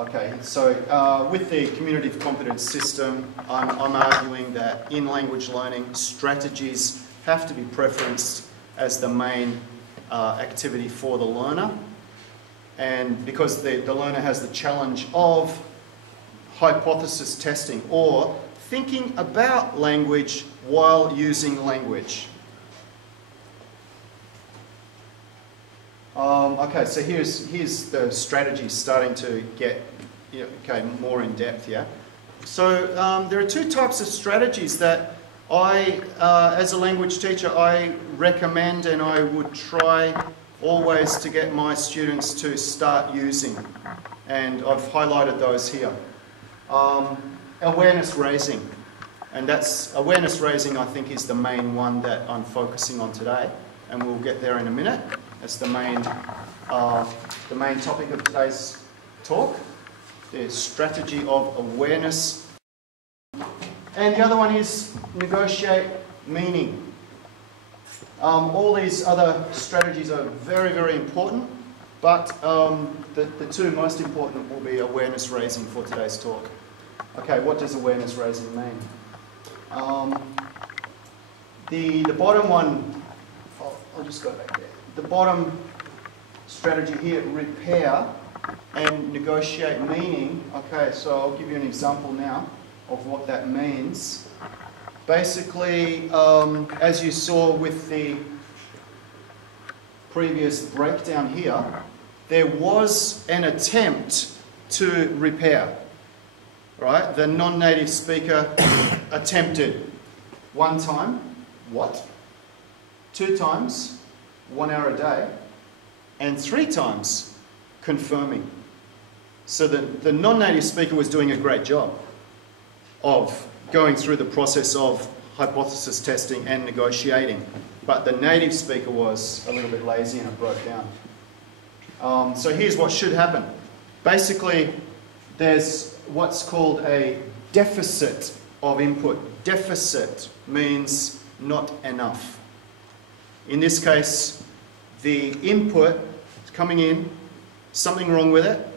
Okay, so with the cumulative competence system, I'm arguing that in language learning, strategies have to be preferenced as the main activity for the learner. And because the learner has the challenge of hypothesis testing or thinking about language while using language. Okay, so here's the strategy starting to get more in depth here. So there are two types of strategies that I, as a language teacher, I recommend and I would try always to get my students to start using. And I've highlighted those here. Awareness raising. And that's awareness raising, I think, is the main one that I'm focusing on today. And we'll get there in a minute. That's the main topic of today's talk, the strategy of awareness. And the other one is negotiate meaning. All these other strategies are very, very important, but the two most important will be awareness raising for today's talk. Okay, what does awareness raising mean? The bottom one, I'll just go back there. The bottom strategy here, repair and negotiate meaning. Okay, so I'll give you an example now of what that means. Basically, as you saw with the previous breakdown here, there was an attempt to repair, right? The non-native speaker attempted one time, what? 2 times, 1 hour a day, and 3 times confirming. So the non-native speaker was doing a great job of going through the process of hypothesis testing and negotiating, but the native speaker was a little bit lazy and it broke down. So here's what should happen. Basically, there's what's called a deficit of input. Deficit means not enough. In this case, the input is coming in, something wrong with it,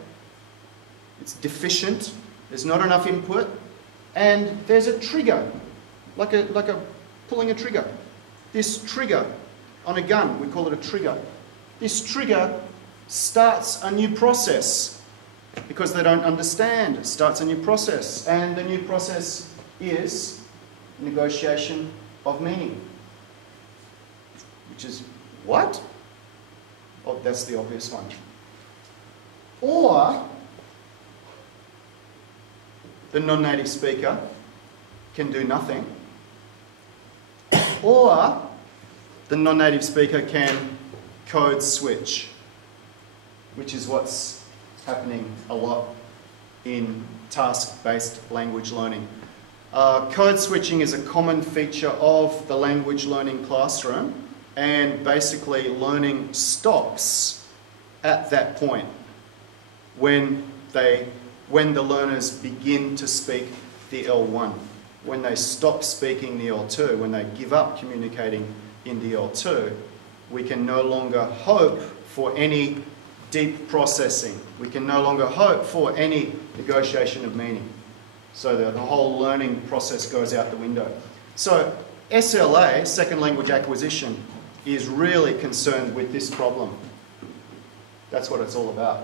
it's deficient, there's not enough input, and there's a trigger, like a pulling a trigger. This trigger on a gun, we call it a trigger. This trigger starts a new process because they don't understand. It starts a new process, and the new process is negotiation of meaning. Which is what? Oh, that's the obvious one. Or the non-native speaker can do nothing. Or the non-native speaker can code switch, which is what's happening a lot in task-based language learning. Code switching is a common feature of the language learning classroom, and basically learning stops at that point when the learners begin to speak the L1. When they stop speaking the L2, when they give up communicating in the L2, we can no longer hope for any deep processing. We can no longer hope for any negotiation of meaning. So the whole learning process goes out the window. So SLA, second language acquisition, is really concerned with this problem. That's what it's all about.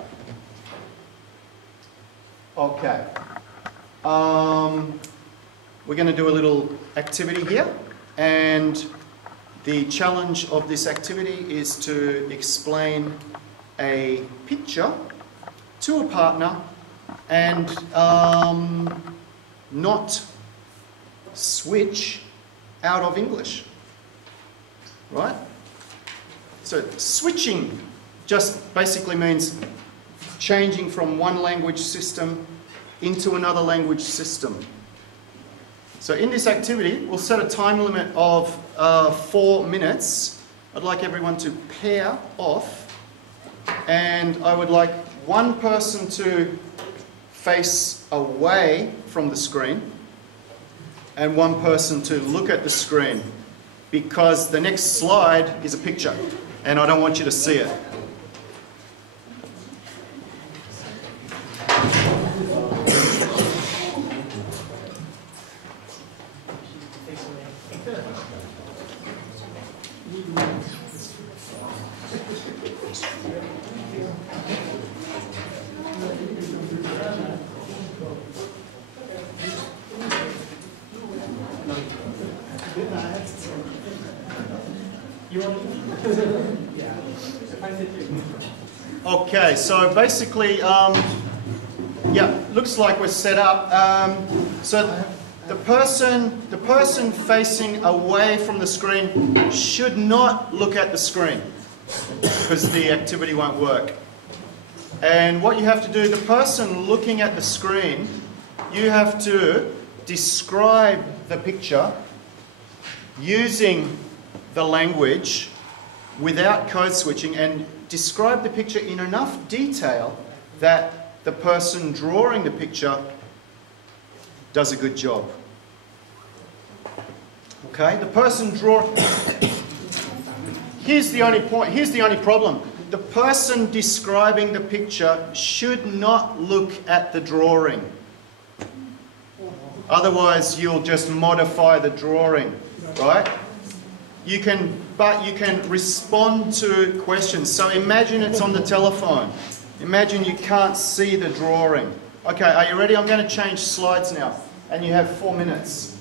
Okay. We're going to do a little activity here, and the challenge of this activity is to explain a picture to a partner and not switch out of English, right? So switching just basically means changing from one language system into another language system. So in this activity, we'll set a time limit of 4 minutes. I'd like everyone to pair off, and I would like one person to face away from the screen and one person to look at the screen, because the next slide is a picture and I don't want you to see it. Okay, so basically, yeah, looks like we're set up. So the person facing away from the screen should not look at the screen because the activity won't work. And what you have to do, the person looking at the screen, you have to describe the picture using the language without code switching, and describe the picture in enough detail that the person drawing the picture does a good job. Okay, the person here's the only problem. The person describing the picture should not look at the drawing. Otherwise, you'll just modify the drawing, right? But you can respond to questions. So imagine it's on the telephone. Imagine you can't see the drawing. Okay, are you ready? I'm going to change slides now. And you have 4 minutes.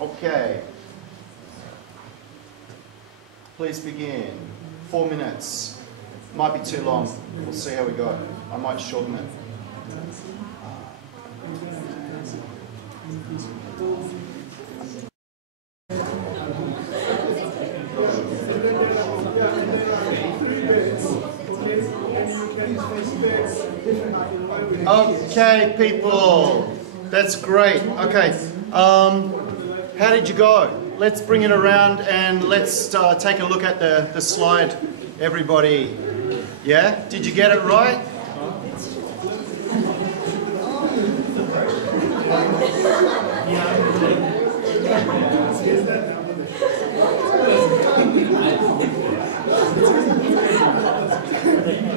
Okay. Please begin. 4 minutes. Might be too long. We'll see how we go. I might shorten it. Okay, people. That's great. Okay. How did you go? Let's bring it around and let's take a look at the slide, everybody. Yeah? Did you get it right?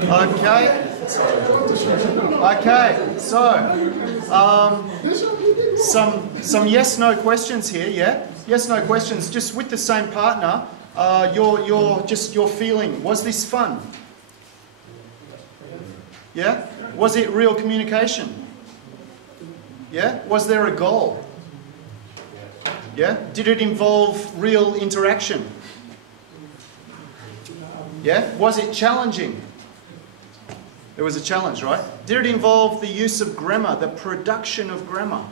Okay. Okay, so some yes/no questions here, yeah? Yes/no questions, just with the same partner. Your feeling. Was this fun? Yeah? Was it real communication? Yeah? Was there a goal? Yeah? Did it involve real interaction? Yeah? Was it challenging? There was a challenge, right? Did it involve the use of grammar, the production of grammar?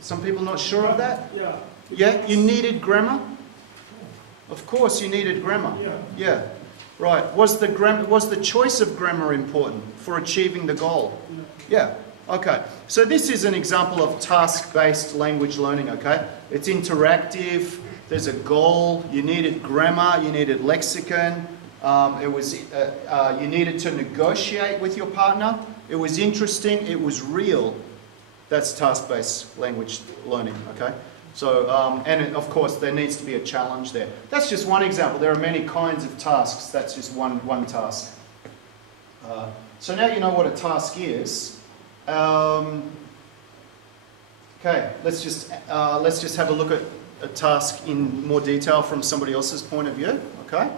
Some people not sure of that? Yeah. Yeah? You needed grammar? Of course you needed grammar. Yeah. Yeah. Right. Was the choice of grammar important for achieving the goal? Yeah. Okay. So this is an example of task-based language learning, okay? It's interactive, there's a goal, you needed grammar, you needed lexicon, you needed to negotiate with your partner, it was interesting, it was real. That's task-based language learning, okay? So, and of course, there needs to be a challenge there. That's just one example. There are many kinds of tasks. That's just one task. So now you know what a task is. Okay, let's just have a look at a task in more detail from somebody else's point of view. Okay.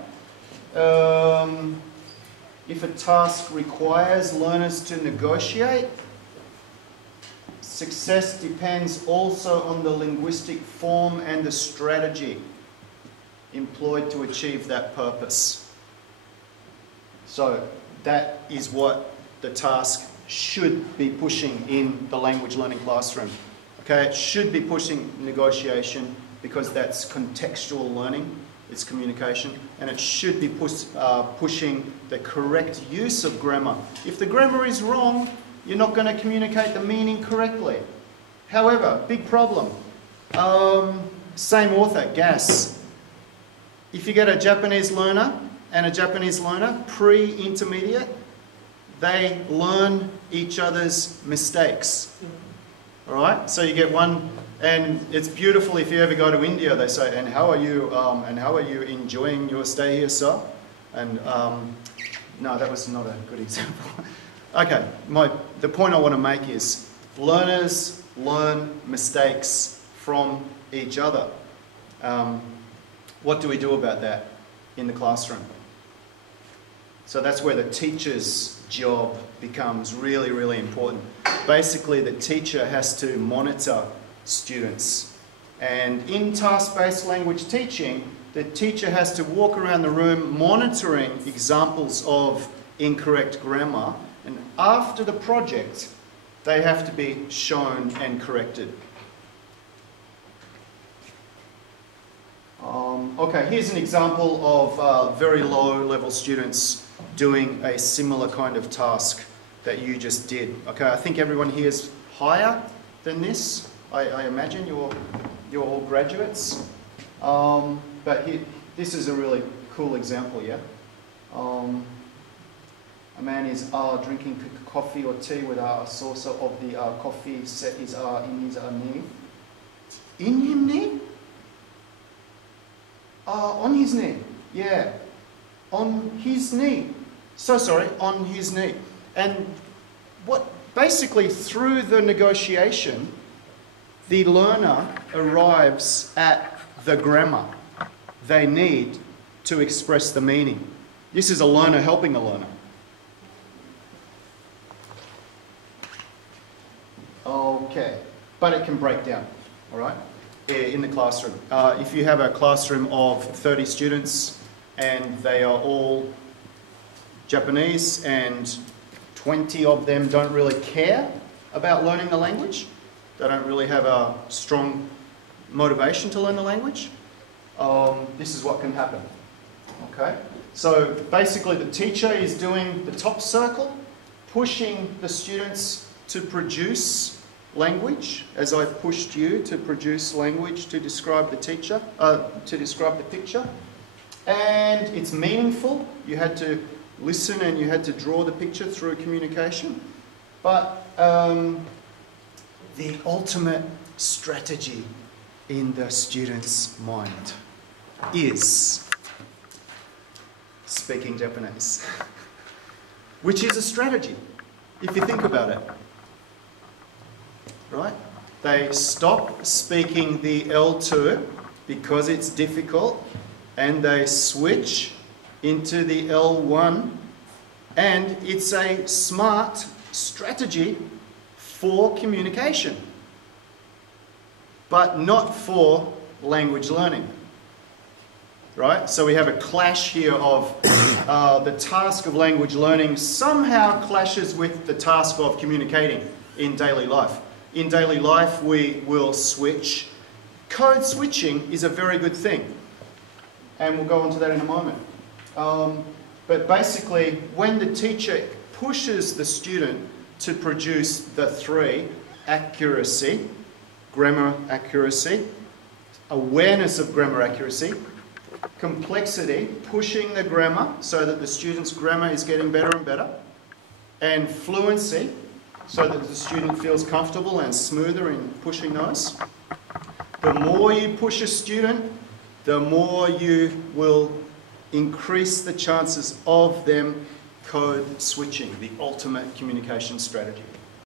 If a task requires learners to negotiate, success depends also on the linguistic form and the strategy employed to achieve that purpose. So that is what the task should be pushing in the language learning classroom. Okay, it should be pushing negotiation because that's contextual learning, it's communication, and it should be pushing the correct use of grammar. If the grammar is wrong, you're not going to communicate the meaning correctly. However, big problem. Same author, Gass. If you get a Japanese learner and a Japanese learner, pre-intermediate, they learn each other's mistakes. All right? So you get one, and it's beautiful if you ever go to India, they say, and how are you enjoying your stay here, sir? And no, that was not a good example. Okay, the point I want to make is learners learn mistakes from each other. What do we do about that in the classroom? So that's where the teacher's job becomes really, really important. Basically, the teacher has to monitor students. And in task-based language teaching, the teacher has to walk around the room monitoring examples of incorrect grammar, and after the project, they have to be shown and corrected. Okay, here's an example of very low-level students doing a similar kind of task that you just did. Okay, I think everyone here is higher than this. I imagine you're all graduates. But here, this is a really cool example, yeah? A man is drinking coffee or tea with a saucer of the coffee set his in his knee. In him knee? On his knee, yeah. On his knee. So sorry, on his knee. And what basically through the negotiation, the learner arrives at the grammar they need to express the meaning. This is a learner helping a learner. Okay, but it can break down, all right, in the classroom. If you have a classroom of 30 students and they are all Japanese and 20 of them don't really care about learning the language, they don't really have a strong motivation to learn the language, this is what can happen. Okay? So basically the teacher is doing the top circle, pushing the students to produce language, as I pushed you to produce language to describe the teacher, to describe the picture. And it's meaningful. You had to listen and you had to draw the picture through communication. But the ultimate strategy in the student's mind is speaking Japanese, which is a strategy, if you think about it. Right? They stop speaking the L2 because it's difficult, and they switch into the L1, and it's a smart strategy for communication, but not for language learning. Right? So we have a clash here of the task of language learning somehow clashes with the task of communicating in daily life. In daily life, we will switch. Code switching is a very good thing, and we'll go on to that in a moment. But basically, when the teacher pushes the student to produce the three: accuracy, grammar accuracy, awareness of grammar accuracy, complexity, pushing the grammar so that the student's grammar is getting better and better, and fluency, so that the student feels comfortable and smoother in pushing those. The more you push a student, the more you will increase the chances of them code switching, the ultimate communication strategy.